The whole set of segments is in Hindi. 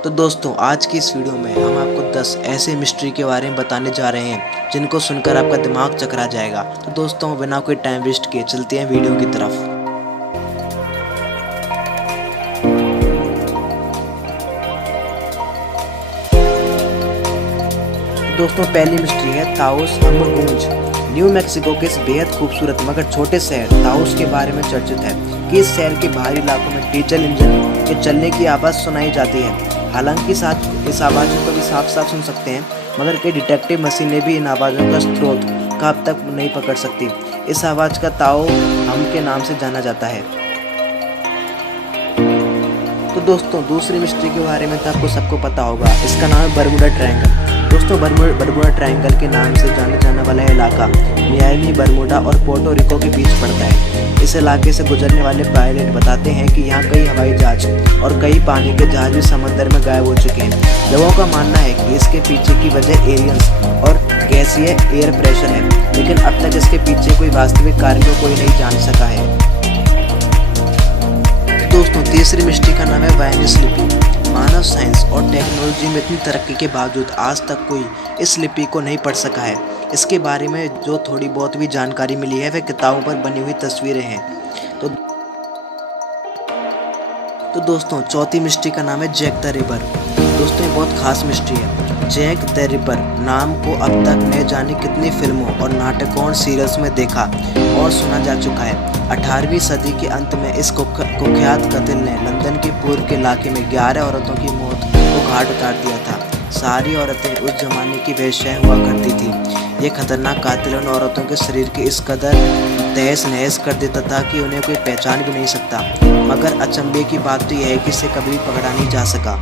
तो दोस्तों आज की इस वीडियो में हम आपको 10 ऐसे मिस्ट्री के बारे में बताने जा रहे हैं जिनको सुनकर आपका दिमाग चकरा जाएगा। तो दोस्तों बिना कोई टाइम वेस्ट किए चलते हैं वीडियो की तरफ। दोस्तों पहली मिस्ट्री है ताओस अम्बुंज। न्यू मैक्सिको के इस बेहद खूबसूरत मगर छोटे शहर ताओस के बारे में चर्चित है कि इस शहर के बाहरी इलाकों में डीजल इंजन के चलने की आवाज़ सुनाई जाती है। हालांकि इस आवाज़ों को भी साफ साफ सुन सकते हैं, मगर कई डिटेक्टिव मशीनें भी इन आवाज़ों का स्रोत का अब तक नहीं पकड़ सकती। इस आवाज़ का ताओ हम के नाम से जाना जाता है। तो दोस्तों दूसरी मिस्ट्री के बारे में तो आपको सबको पता होगा, इसका नाम है बरमूडा ट्रायंगल। दोस्तों बरमूडा ट्रायंगल के नाम से जाने जाने वाला इलाका मियामी, बरमूडा और पोर्टो रिको के बीच पड़ता है। इस इलाके से गुजरने वाले पायलट बताते हैं कि यहाँ कई हवाई जहाज और कई पानी के जहाज भी समंदर में गायब हो चुके हैं। लोगों का मानना है कि इसके पीछे की वजह एलियंस और गैसीय एयर प्रेशर है, लेकिन अब तक इसके पीछे कोई वास्तविक कारण को कोई नहीं जान सका है। दोस्तों तीसरी मिस्ट्री का नाम है वायनिस लिपि। मानव साइंस और टेक्नोलॉजी में इतनी तरक्की के बावजूद आज तक कोई इस लिपि को नहीं पढ़ सका है। इसके बारे में जो थोड़ी बहुत भी जानकारी मिली है वह किताबों पर बनी हुई तस्वीरें हैं। तो दोस्तों चौथी मिस्ट्री का नाम है जैक द रिपर। दोस्तों ये बहुत खास मिस्ट्री है। जैक द रिपर नाम को अब तक न जाने कितनी फिल्मों और नाटकों और सीरियल्स में देखा और सुना जा चुका है। 18वीं सदी के अंत में इस कुख्यात कातिल ने लंदन के पूर्व के इलाके में 11 औरतों की मौत को घाट उतार दिया था। सारी औरतें उस जमाने की वेश्याएं हुआ करती थी। ये खतरनाक कातिल उन औरतों के शरीर के इस कदर तहस नहस कर देता था कि उन्हें कोई पहचान भी नहीं सकता। मगर अचंभे की बात तो यह है कि इसे कभी पकड़ा नहीं जा सका।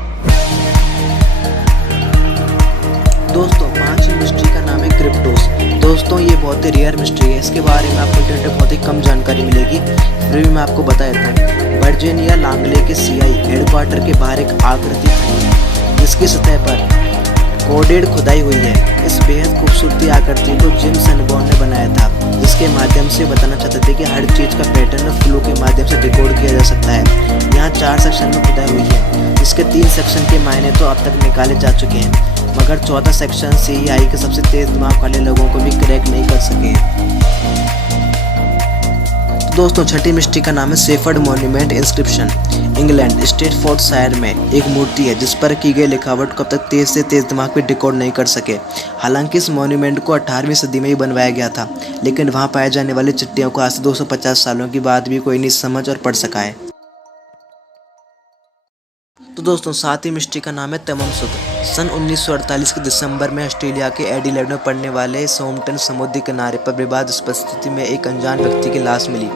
दोस्तों पांचवी मिस्ट्री का नाम है क्रिप्टोस। दोस्तों ये बहुत ही रेयर मिस्ट्री है, इसके बारे में आपको इंटरनेट बहुत ही कम जानकारी मिलेगी, फिर भी मैं आपको बता देता हूँ। वर्जीनिया लांगले के सीआई हेडक्वार्टर के बाहर एक आकृति है जिसकी सतह पर कोडेड खुदाई हुई है। इस बेहद खूबसूरती आकृति को जिम सनबॉर्न ने बनाया था, जिसके माध्यम से बताना चाहते थे कि हर चीज़ का पैटर्न फ्लो के माध्यम से डिकोड किया जा सकता है। यहाँ 4 सेक्शन में खुदाई हुई है, जिसके 3 सेक्शन के मायने तो अब तक निकाले जा चुके हैं, मगर चौथा सेक्शन सीआई के सबसे तेज दिमाग वाले लोगों को भी क्रैक नहीं कर सके हैं। दोस्तों छठी मिस्ट्री का नाम है सेफर्ड मॉन्यूमेंट इंस्क्रिप्शन। इंग्लैंड स्टेटफोर्डशायर में एक मूर्ति है जिस पर की गई लिखावट को अब तक तेज से तेज दिमाग भी डिकोड नहीं कर सके। हालांकि इस मॉन्यूमेंट को 18वीं सदी में ही बनवाया गया था, लेकिन वहां पाए जाने वाली चिट्ठियों को आज से 250 सालों के बाद भी कोई नहीं समझ और पढ़ सका है। तो दोस्तों सातवीं मिस्ट्री का नाम है तमम सुद। सन 1948 के दिसंबर में ऑस्ट्रेलिया के एडिलेड में पड़ने वाले सोमटन समुद्री किनारे पर विवादास्पद स्थिति में एक अनजान व्यक्ति की लाश मिली।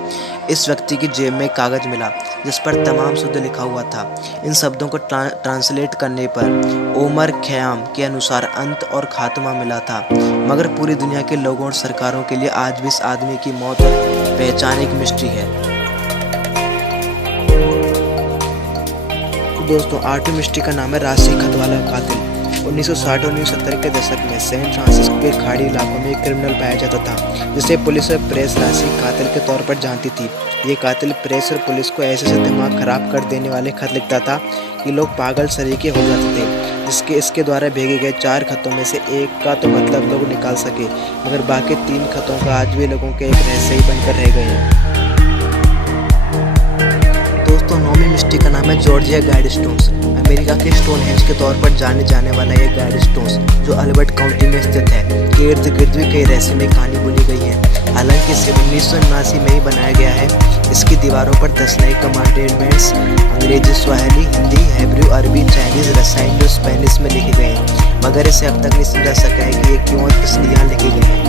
इस व्यक्ति की जेब में एक कागज मिला जिस पर तमाम सुद लिखा हुआ था। इन शब्दों को ट्रांसलेट करने पर ओमर खयाम के अनुसार अंत और खात्मा मिला था, मगर पूरी दुनिया के लोगों और सरकारों के लिए आज भी इस आदमी की मौत और पहचान एक मिस्ट्री है। दोस्तों आठवीं मिस्ट्री का नाम है राशि खत वाला कातिल। 1960 और 1970 के दशक में सैन फ्रांसिस्को के खाड़ी इलाकों में एक क्रिमिनल पाया जाता था जिसे पुलिस और प्रेस राशि कातिल के तौर पर जानती थी। ये कातिल प्रेस और पुलिस को ऐसे दिमाग खराब कर देने वाले खत लिखता था कि लोग पागल सरीके हो जाते थे। इसके द्वारा भेजे गए 4 खतों में से एक का तो मतलब लोग निकाल सके, मगर बाकी 3 खतों का आज भी लोगों के एक रहस्य ही बनकर रह गए हैं। दोस्तों नौवीं मिस्ट्री का नाम है जॉर्जिया गाइडस्टोन्स। अमेरिका के स्टोनहेंज के तौर पर जाने जाने वाला ये गाइडस्टोन्स जो अल्बर्ट काउंटी में स्थित है के इर्द गिर्द भी कई रहस्यमय कहानी बोली गई है। हालांकि इसे 1979 में ही बनाया गया है। इसकी दीवारों पर 10 नए कमांडमेंट्स अंग्रेजी, स्वाहिली, हिंदी, हिब्रू, अरबी, चाइनीज, रसायन और स्पेनिश में लिखे गए हैं, मगर इसे अब तक नहीं समझा सका है कि ये क्यों और किस लिए लिखे गए हैं।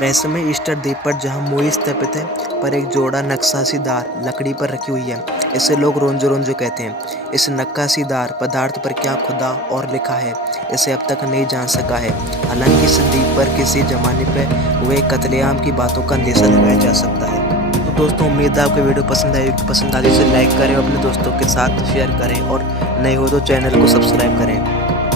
रहस्यमय ईस्टर द्वीप पर जहां मोई स्थापित है पर एक जोड़ा नक्काशीदार लकड़ी पर रखी हुई है। इसे लोग रोंजो रोंजो कहते हैं। इस नक्काशीदार पदार्थ पर क्या खुदा और लिखा है इसे अब तक नहीं जान सका है। हालांकि इस द्वीप पर किसी जमाने पर हुए कत्लेआम की बातों का अंदेशा लगाया जा सकता है। तो दोस्तों उम्मीद है आपको वीडियो पसंद आई। पसंद आए तो लाइक करें, अपने दोस्तों के साथ शेयर करें और नए हो तो चैनल को सब्सक्राइब करें।